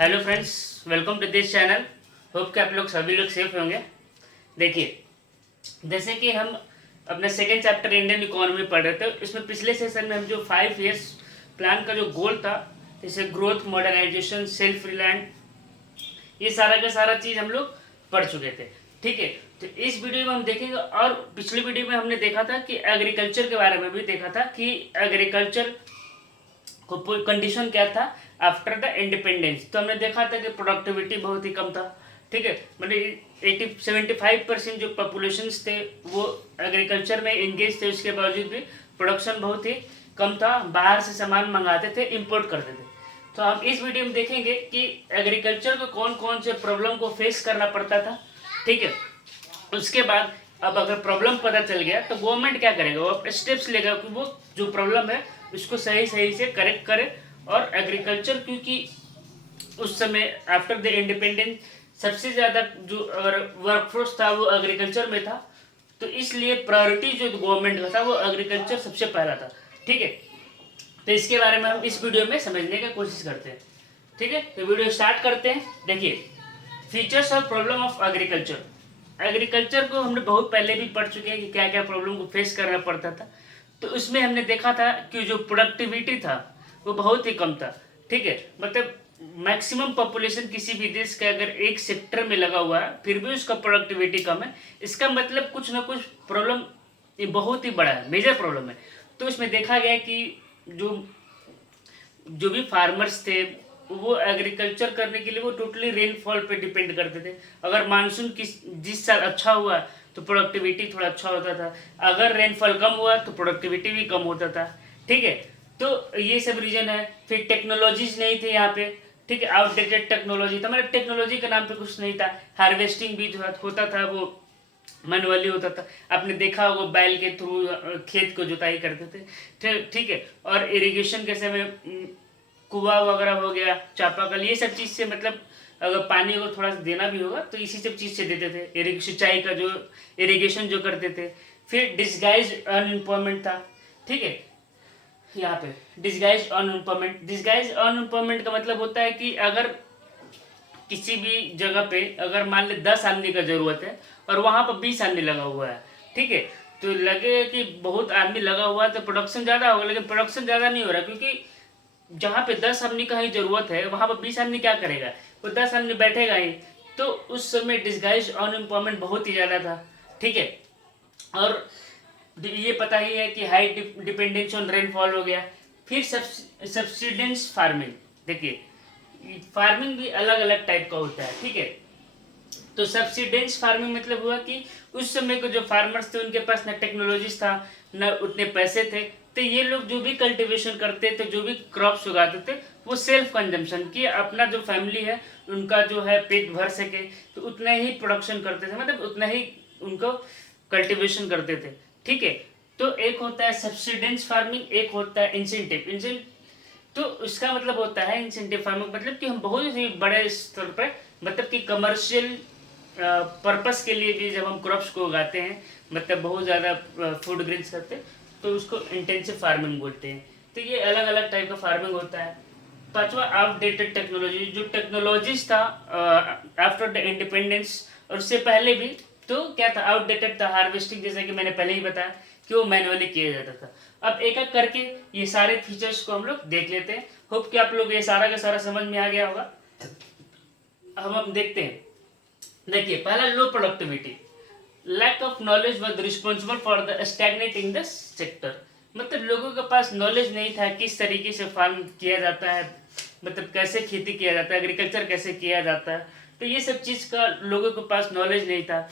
Hello friends, welcome to this channel. Hope कि आप लोग सभी लोग सेफ होंगे। देखिए, जैसे कि हम अपना सेकेंड चैप्टर इंडियन इकोनॉमी पढ़ रहे थे, इसमें पिछले सेशन में हम जो 5 ईयर्स प्लान का जो गोल था, जैसे ग्रोथ, मॉडर्नाइजेशन, सेल्फ रिलायंट, ये सारा का सारा चीज़ हम लोग पढ़ चुके थे। ठीक है, तो इस वीडियो में हम देखेंगे। और पिछली वीडियो में हमने देखा था कि एग्रीकल्चर के बारे में भी देखा था कि एग्रीकल्चर को कंडीशन क्या था आफ्टर द इंडिपेंडेंस। तो हमने देखा था कि प्रोडक्टिविटी बहुत ही कम था। ठीक है, मतलब 75% जो पॉपुलेशंस थे वो एग्रीकल्चर में इंगेज थे, उसके बावजूद भी प्रोडक्शन बहुत ही कम था। बाहर से सामान मंगाते थे, इंपोर्ट करते थे। तो हम इस वीडियो में देखेंगे कि एग्रीकल्चर को कौन कौन से प्रॉब्लम को फेस करना पड़ता था। ठीक है, उसके बाद अब अगर प्रॉब्लम पता चल गया तो गवर्नमेंट क्या करेगा, वो अपने स्टेप्स लेगा कि वो जो प्रॉब्लम है उसको सही सही से करेक्ट करे। और एग्रीकल्चर, क्योंकि उस समय आफ्टर द इंडिपेंडेंस सबसे ज़्यादा जो अगर वर्कफोर्स था वो एग्रीकल्चर में था, तो इसलिए प्रायोरिटी जो गवर्नमेंट का था वो एग्रीकल्चर सबसे पहला था। ठीक है, तो इसके बारे में हम इस वीडियो में समझने की कोशिश करते हैं। ठीक है, तो वीडियो स्टार्ट करते हैं। देखिए, फीचर्स और प्रॉब्लम ऑफ एग्रीकल्चर। एग्रीकल्चर को हमने बहुत पहले भी पढ़ चुके हैं कि क्या क्या प्रॉब्लम को फेस करना पड़ता था। तो उसमें हमने देखा था कि जो प्रोडक्टिविटी था वो बहुत ही कम था। ठीक है, मतलब मैक्सिमम पॉपुलेशन किसी भी देश का अगर एक सेक्टर में लगा हुआ है फिर भी उसका प्रोडक्टिविटी कम है, इसका मतलब कुछ ना कुछ प्रॉब्लम ये बहुत ही बड़ा है, मेजर प्रॉब्लम है। तो इसमें देखा गया कि जो जो भी फार्मर्स थे वो एग्रीकल्चर करने के लिए वो टोटली रेनफॉल पे डिपेंड करते थे। अगर मानसून जिस साल अच्छा हुआ तो प्रोडक्टिविटी थोड़ा अच्छा होता था, अगर रेनफॉल कम हुआ तो प्रोडक्टिविटी भी कम होता था। ठीक है, तो ये सब रीजन है। फिर टेक्नोलॉजीज नहीं थे यहाँ पे। ठीक है, आउटडेटेड टेक्नोलॉजी था, मतलब टेक्नोलॉजी के नाम पे कुछ नहीं था। हार्वेस्टिंग भी जो होता था वो मैनुअली होता था। आपने देखा होगा बैल के थ्रू खेत को जुताई करते थे। ठीक है, और इरिगेशन के समय कुआं वगैरह हो गया, चापाकल, ये सब चीज़ से मतलब अगर पानी को थोड़ा सा देना भी होगा तो इसी सब चीज़ से देते थे। सिंचाई का जो इरिगेशन जो करते थे। फिर डिस्गाइज अनएम्प्लॉयमेंट था। ठीक है, यहाँ पे डिस्गाइज अनएम्प्लॉयमेंट। डिस्गाइज अनएम्प्लॉयमेंट का मतलब होता है कि अगर किसी भी जगह पे अगर मान ले 10 आदमी का जरूरत है और वहाँ पर 20 आदमी लगा हुआ है। ठीक है, तो लगे कि बहुत आदमी लगा हुआ है तो प्रोडक्शन ज़्यादा होगा, लेकिन प्रोडक्शन ज़्यादा नहीं हो रहा, क्योंकि जहाँ पे 10 आदमी का ही जरूरत है वहाँ पर 20 आदमी क्या करेगा, वो 10 आदमी बैठेगा ही। तो उस समय डिस्गाइज अनएम्प्लॉयमेंट बहुत ही ज़्यादा था। ठीक है, और ये पता ही है कि हाई डिपेंडेंस ऑन रेनफॉल हो गया। फिर सब्सिडेंस फार्मिंग। देखिए, फार्मिंग भी अलग अलग टाइप का होता है। ठीक है, तो सब्सिडेंस फार्मिंग मतलब हुआ कि उस समय को जो फार्मर्स थे उनके पास ना टेक्नोलॉजीज था ना उतने पैसे थे, तो ये लोग जो भी कल्टीवेशन करते थे, जो भी क्रॉप्स उगाते थे, वो सेल्फ कंजम्पशन की अपना जो फैमिली है उनका जो है पेट भर सके तो उतना ही प्रोडक्शन करते थे, मतलब उतना ही उनको कल्टीवेशन करते थे। ठीक है, तो एक होता है सब्सिडेंस फार्मिंग, एक होता है इंसेंटिव। तो इसका मतलब होता है इंसेंटिव फार्मिंग मतलब कि हम बहुत ही बड़े स्तर पर, मतलब कि कमर्शियल पर्पस के लिए भी जब हम क्रॉप्स को उगाते हैं, मतलब बहुत ज़्यादा फूड ग्रेन्स करते हैं, तो उसको इंटेंसिव फार्मिंग बोलते हैं। तो ये अलग अलग टाइप का फार्मिंग होता है। पांचवा, आउटडेटेड टेक्नोलॉजी। जो टेक्नोलॉजीज था आफ्टर द इंडिपेंडेंस और उससे पहले भी, तो क्या था, आउटडेटेड था। हार्वेस्टिंग, जैसे कि मैंने पहले ही बताया कि वो मैनुअली किया जाता था। अब एक एक करके ये सारे फीचर्स को हम लोग देख लेते हैं। होप कि आप लोग ये सारा का सारा समझ में आ गया होगा। हम देखते हैं। देखिए, पहला, low productivity. Lack of knowledge was responsible for the stagnating the sector. मतलब लोगों के पास नॉलेज नहीं था किस तरीके से फार्म किया जाता है, मतलब कैसे खेती किया जाता है, एग्रीकल्चर कैसे किया जाता है। तो ये सब चीज़ का लोगों के पास नॉलेज नहीं था।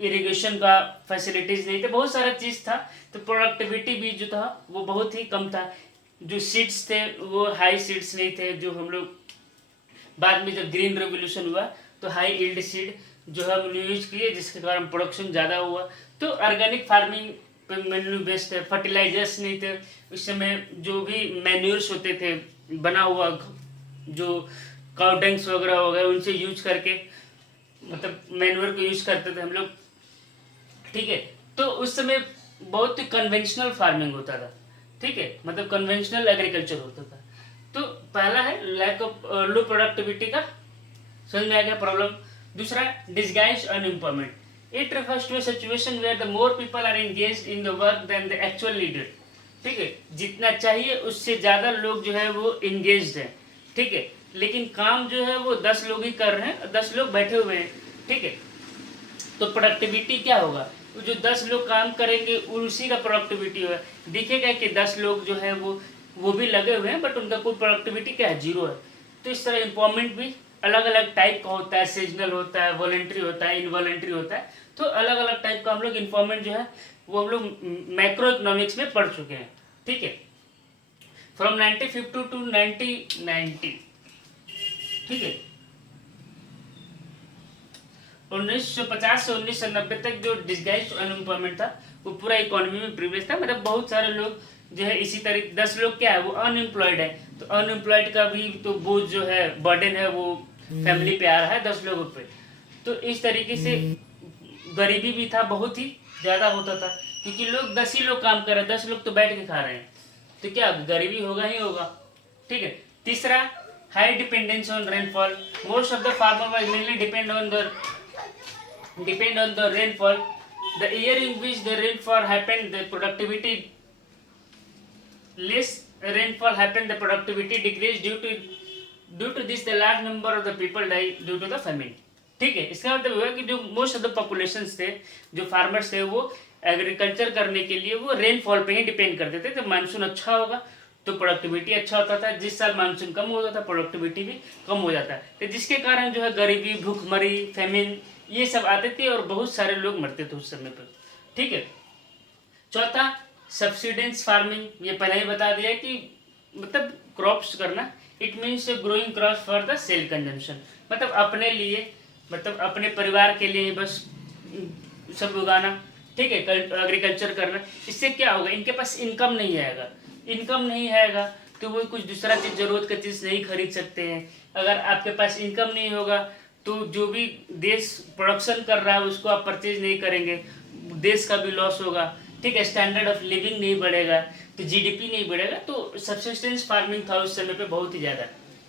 इरिगेशन का फैसिलिटीज़ नहीं थे, बहुत सारा चीज़ था। तो प्रोडक्टिविटी भी जो था वो बहुत ही कम था। जो सीड्स थे वो हाई सीड्स नहीं थे, जो हम लोग बाद में जब ग्रीन रेवोल्यूशन हुआ तो हाई यील्ड सीड जो है हम यूज किए, जिसके कारण प्रोडक्शन ज़्यादा हुआ। तो ऑर्गेनिक फार्मिंग पे मेन्यू बेस्ड है। फर्टिलाइजर्स नहीं थे उस समय, जो भी मैन्यूर्स होते थे बना हुआ, जो काउडेंग्स वगैरह हो गए उनसे यूज करके, मतलब मैन्यूर को यूज करते थे हम लोग। ठीक है, तो उस समय बहुत ही कन्वेंशनल फार्मिंग होता था। ठीक है, मतलब कन्वेंशनल एग्रीकल्चर होता था। तो पहला है लैक ऑफ लो प्रोडक्टिविटी का, समझ में आ गया प्रॉब्लम। दूसरा disguise unemployment, it refers to a situation where the more people are engaged in the work then the actual needed. ठीक है, जितना चाहिए उससे ज़्यादा लोग जो है वो एंगेज्ड हैं। ठीक है, लेकिन काम जो है वो 10 लोग ही कर रहे हैं, 10 लोग बैठे हुए हैं। ठीक है, तो प्रोडक्टिविटी क्या होगा, जो 10 लोग काम करेंगे उसी का प्रोडक्टिविटी होगा। दिखेगा कि 10 लोग जो है वो भी लगे हुए हैं, बट उनका कोई प्रोडक्टिविटी क्या है, जीरो है। तो इस तरह एम्प्लॉयमेंट भी अलग अलग टाइप का होता है, सीजनल होता है, वॉलेंट्री होता है, इनवॉलेंट्री होता है। तो अलग अलग टाइप का हम लोग एम्प्लॉयमेंट जो है वो हम लोग मैक्रो इकोनॉमिक्स में पढ़ चुके हैं। ठीक है, फ्रॉम 1950 टू 1990। ठीक है, 1950 से 1990 तक जो डिसगाइज्ड अनएम्प्लॉयमेंट था वो पूरा इकोनॉमी में प्रीवियस था। मतलब बहुत सारे लोग जो है इसी तरीके 10 लोग क्या है वो अनएम्प्लॉयड है, तो अनएम्प्लॉयड का भी तो बोझ जो है बर्डन है वो फैमिली पे आ रहा है 10 लोगों पे। तो इस तरीके से गरीबी भी था, बहुत ही ज़्यादा होता था, क्योंकि लोग 10 ही लोग काम कर रहे हैं, 10 लोग तो बैठ के खा रहे हैं, तो क्या गरीबी होगा ही होगा। ठीक है, तीसरा high dependence on rainfall, most of the farmer was mainly depend on the rainfall. The year in which the rainfall happened, the productivity less rainfall happened, the productivity decreased. Due to this, the large number of the people died due to the famine. ठीक है, इसका मतलब हुआ कि जो most of the populations थे, जो farmers थे, वो एग्रीकल्चर करने के लिए वो रेनफॉल पे ही डिपेंड करते थे। तो मानसून अच्छा होगा तो प्रोडक्टिविटी अच्छा होता था, जिस साल मानसून कम होता था प्रोडक्टिविटी भी कम हो जाता है, तो जिसके कारण जो है गरीबी, भूखमरी, फेमिन ये सब आते थे और बहुत सारे लोग मरते थे उस समय पर। ठीक है, चौथा सब्सिडेंस फार्मिंग, ये पहले ही बता दिया कि मतलब क्रॉप्स करना, it means growing crops for the self consumption, मतलब अपने लिए, मतलब अपने परिवार के लिए बस सब उगाना। ठीक है, एग्रीकल्चर करना, इससे क्या होगा, इनके पास इनकम नहीं आएगा, इनकम नहीं आएगा तो वो कुछ दूसरा चीज़, ज़रूरत का चीज़ नहीं खरीद सकते हैं। अगर आपके पास इनकम नहीं होगा तो जो भी देश प्रोडक्शन कर रहा है उसको आप परचेज नहीं करेंगे, देश का भी लॉस होगा। ठीक है, स्टैंडर्ड ऑफ लिविंग नहीं बढ़ेगा, तो जीडीपी नहीं बढ़ेगा। तो सब्सिस्टेंस फार्मिंग था उस समय पे बहुत ही ज़्यादा।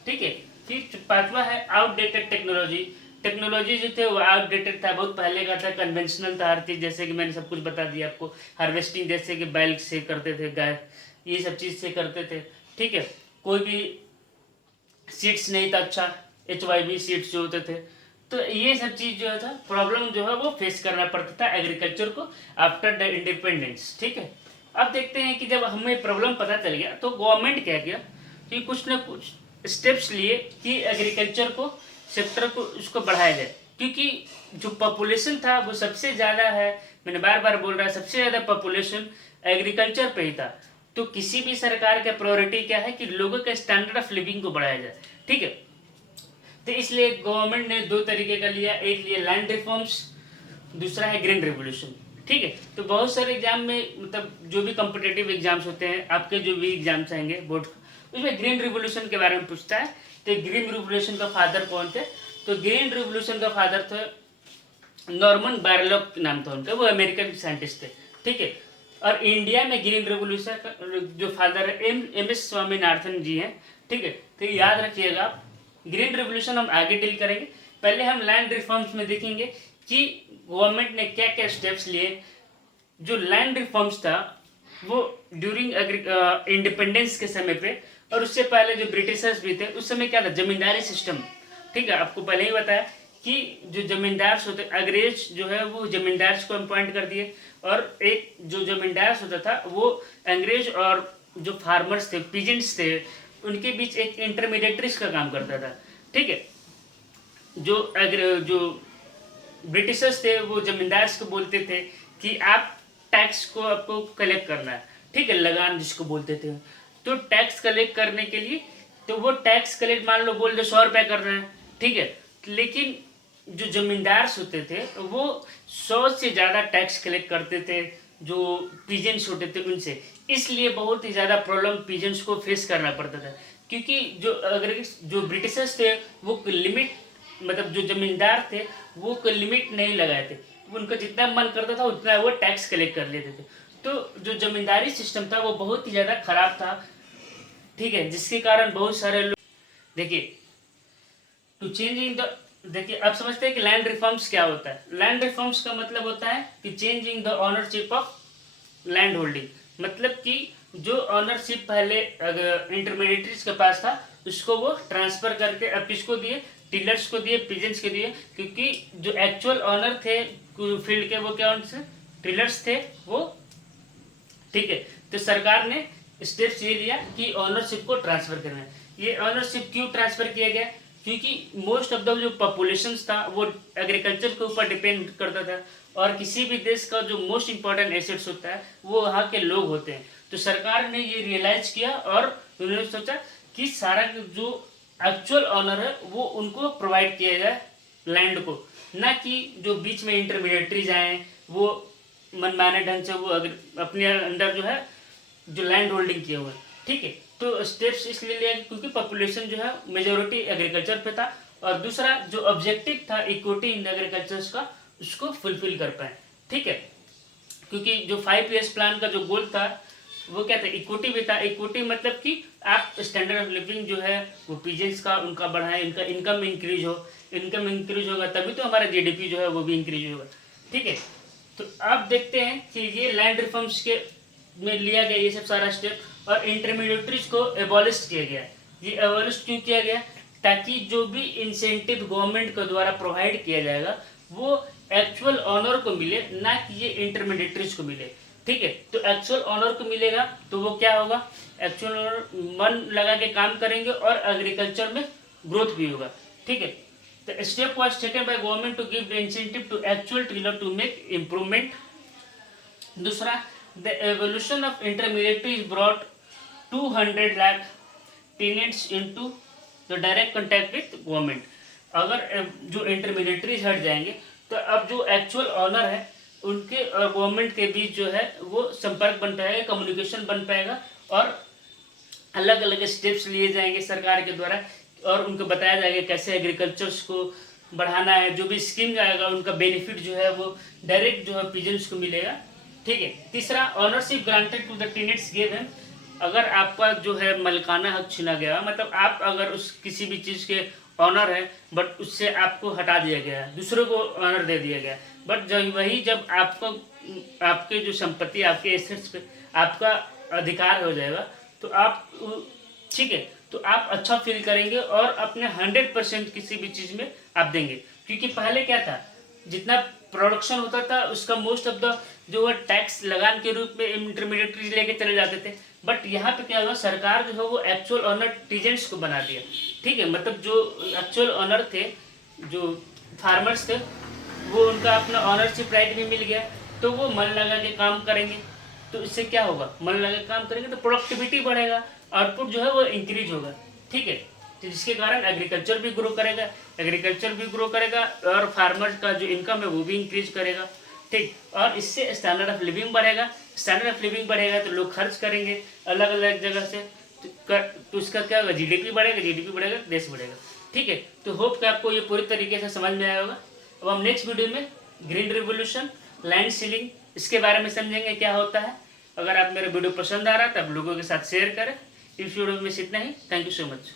ठीक है, फिर पांचवा है आउटडेटेड टेक्नोलॉजी। टेक्नोलॉजी जो थे वो आउटडेटेड था, बहुत पहले का था, कन्वेंशनल था हर चीज़, जैसे कि मैंने सब कुछ बता दिया आपको। हार्वेस्टिंग जैसे कि बैल से करते थे, गाय, ये सब चीज़ से करते थे। ठीक है, कोई भी सीड्स नहीं था अच्छा, HYB सीड्स जो होते थे, तो ये सब चीज़ जो था प्रॉब्लम जो है वो फेस करना पड़ता था एग्रीकल्चर को आफ्टर द इंडिपेंडेंस। ठीक है, अब देखते हैं कि जब हमें प्रॉब्लम पता चल गया तो गवर्नमेंट क्या किया कि कुछ ना कुछ स्टेप्स लिए कि एग्रीकल्चर को, सेक्टर को, उसको बढ़ाया जाए, क्योंकि जो पॉपुलेशन था वो सबसे ज़्यादा है, मैंने बार बार बोल रहा है, सबसे ज़्यादा पॉपुलेशन एग्रीकल्चर पे ही था। तो किसी भी सरकार का प्रायोरिटी क्या है कि लोगों के स्टैंडर्ड ऑफ लिविंग को बढ़ाया जाए। ठीक है, तो इसलिए गवर्नमेंट ने 2 तरीके का लिया, एक लिया लैंड रिफॉर्म्स, दूसरा है ग्रीन रेवोल्यूशन। ठीक है, तो बहुत सारे एग्जाम में, मतलब जो भी कॉम्पिटेटिव एग्जाम्स होते हैं, आपके जो भी एग्जाम्स आएंगे बोर्ड, उसमें ग्रीन रिवोल्यूशन के बारे में पूछता है। तो ग्रीन रिवोल्यूशन का फादर कौन थे, तो ग्रीन रिवोल्यूशन का फादर थे नॉर्मन बोरलॉग नाम था उनका, वो अमेरिकन साइंटिस्ट थे। ठीक है, और इंडिया में ग्रीन रेवोल्यूशन का जो फादर है MS स्वामीनाथन जी हैं। ठीक है, तो याद रखिएगा आप, ग्रीन रेवोल्यूशन हम आगे डील करेंगे, पहले हम लैंड रिफॉर्म्स में देखेंगे कि गवर्नमेंट ने क्या क्या स्टेप्स लिए। जो लैंड रिफॉर्म्स था वो ड्यूरिंग इंडिपेंडेंस के समय पे, और उससे पहले जो ब्रिटिशर्स भी थे उस समय क्या था, जमींदारी सिस्टम। ठीक है, आपको पहले ही बताया कि जो जमींदार होते, अंग्रेज जो है वो जमींदार को अपॉइंट कर दिए, और एक जो जमींदार होता था वो अंग्रेज और जो फार्मर्स थे, पीजेंट्स थे, उनके बीच एक इंटरमीडिएटरीज का काम करता था। ठीक है, जो ब्रिटिशर्स थे वो जमींदार को बोलते थे कि आप टैक्स को आपको कलेक्ट करना है। ठीक है, लगान जिसको बोलते थे, तो टैक्स कलेक्ट करने के लिए, तो वो टैक्स कलेक्ट मान लो बोल दो 100 रुपये करना है। ठीक है, लेकिन जो जमींदार होते थे वो 100 से ज़्यादा टैक्स कलेक्ट करते थे जो पीजेंट्स होते थे उनसे, इसलिए बहुत ही ज़्यादा प्रॉब्लम पीजेंट्स को फेस करना पड़ता था, क्योंकि जो ब्रिटिशर्स थे वो लिमिट, मतलब जो जमींदार थे वो कोई लिमिट नहीं लगाए थे, उनका जितना मन करता था उतना वो टैक्स कलेक्ट कर लेते थे। तो जो जमींदारी सिस्टम था वो बहुत ही ज़्यादा खराब था। ठीक है, जिसके कारण बहुत सारे लोग देखिए टू चेंजिंग द, देखिए अब समझते हैं कि लैंड रिफॉर्म्स क्या होता है। लैंड रिफॉर्म्स का मतलब होता है कि changing the ownership of land holding, मतलब कि जो ऑनरशिप पहले अगर इंटरमीडिएटरीज के पास था उसको वो ट्रांसफर करके अब किसको दिए, टिलर्स को दिए, पिजेंट्स को दिए, क्योंकि जो एक्चुअल ऑनर थे फील्ड के वो क्या उनसे टिलर्स थे वो। ठीक है, तो सरकार ने स्टेप्स ये लिया कि ऑनरशिप को ट्रांसफर करना है। ये ऑनरशिप क्यों ट्रांसफर किया गया, क्योंकि मोस्ट ऑफ द जो पॉपुलेशन था वो एग्रीकल्चर के ऊपर डिपेंड करता था, और किसी भी देश का जो मोस्ट इंपॉर्टेंट एसेट्स होता है वो वहाँ के लोग होते हैं। तो सरकार ने ये रियलाइज किया और उन्होंने सोचा कि सारा जो एक्चुअल ऑनर है वो उनको प्रोवाइड किया जाए लैंड को, ना कि जो बीच में इंटरमीडिएटरीज आए वो मनमाने ढंग से वो अपने अंदर जो है जो लैंड होल्डिंग किए हुए। ठीक है, तो स्टेप्स इसलिए लिया क्योंकि पॉपुलेशन जो है मेजोरिटी एग्रीकल्चर पे था, और दूसरा जो ऑब्जेक्टिव था इक्विटी इन एग्रीकल्चर का उसको फुलफिल कर पाए। ठीक है, क्योंकि जो 5 ईयर्स प्लान का जो गोल था वो क्या था, इक्विटी भी था। इक्विटी मतलब कि आप स्टैंडर्ड ऑफ लिविंग जो है वो पीजेंट्स का उनका बढ़ाएं, इनका इनकम इंक्रीज हो, इनकम इंक्रीज होगा तभी तो हमारा जीडीपी जो है वो भी इंक्रीज होगा। ठीक है, तो आप देखते हैं कि ये लैंड रिफॉर्म्स के में लिया गया ये सब सारा स्टेप, और इंटरमीडिएटरीज को एबॉलिश किया गया। ये एबॉलिश क्यों किया गया, ताकि जो भी इंसेंटिव गवर्नमेंट के द्वारा प्रोवाइड किया जाएगा वो एक्चुअल ऑनर को मिले, ना कि ये इंटरमीडिएटरीज को मिले। ठीक है, तो एक्चुअल ऑनर को मिलेगा तो वो क्या होगा, एक्चुअल ऑनर मन लगा के काम करेंगे और एग्रीकल्चर में ग्रोथ भी होगा। ठीक है, the step was taken by government to give the incentive to actual tiller to make improvement. दूसरा, the evolution of intermediaries brought 200 lakh tenants into the direct contact with government. अगर जो intermediaries हट जाएंगे तो अब जो एक्चुअल ऑनर है उनके और गवर्नमेंट के बीच जो है वो संपर्क बन पाएगा, कम्युनिकेशन बन पाएगा, और अलग अलग स्टेप्स लिए जाएंगे सरकार के द्वारा, और उनको बताया जाएगा कैसे एग्रीकल्चर्स को बढ़ाना है। जो भी स्कीम आएगा उनका बेनिफिट जो है वो डायरेक्ट जो है पीजेंट्स को मिलेगा। ठीक है, तीसरा, ownership granted to the tenants give him. अगर आपका जो है मलकाना हक छीना गया, मतलब आप अगर उस किसी भी चीज़ के ऑनर है बट उससे आपको हटा दिया गया, दूसरे को ऑनर दे दिया गया, बट जब आपको आपके जो संपत्ति आपके एसेट्स पे आपका अधिकार हो जाएगा तो आप, ठीक है, तो आप अच्छा फील करेंगे और अपने 100% किसी भी चीज़ में आप देंगे। क्योंकि पहले क्या था, जितना प्रोडक्शन होता था उसका मोस्ट ऑफ द जो है टैक्स लगान के रूप में इंटरमीडिएटरीज लेके चले जाते थे, बट यहाँ पे क्या हुआ, सरकार जो है वो एक्चुअल ऑनर टीजेंट्स को बना दिया। ठीक है, मतलब जो एक्चुअल ऑनर थे, जो फार्मर्स थे, वो उनका अपना ऑनरशिप राइट भी मिल गया, तो वो मन लगा के काम करेंगे। तो इससे क्या होगा, मन लगा के काम करेंगे तो प्रोडक्टिविटी बढ़ेगा, आउटपुट जो है वो इंक्रीज होगा। ठीक है, तो जिसके कारण एग्रीकल्चर भी ग्रो करेगा और फार्मर का जो इनकम है वो भी इंक्रीज करेगा। ठीक, और इससे स्टैंडर्ड ऑफ लिविंग बढ़ेगा तो लोग खर्च करेंगे अलग अलग जगह से, तो उसका क्या होगा, जीडीपी बढ़ेगा, देश बढ़ेगा। ठीक है, तो होप कि आपको ये पूरी तरीके से समझ में आया होगा। अब हम नेक्स्ट वीडियो में ग्रीन रिवोल्यूशन, लैंड सीलिंग, इसके बारे में समझेंगे क्या होता है। अगर आप मेरा वीडियो पसंद आ रहा है तो आप लोगों के साथ शेयर करें। इस वीडियो में इतना ही। Thank you so much.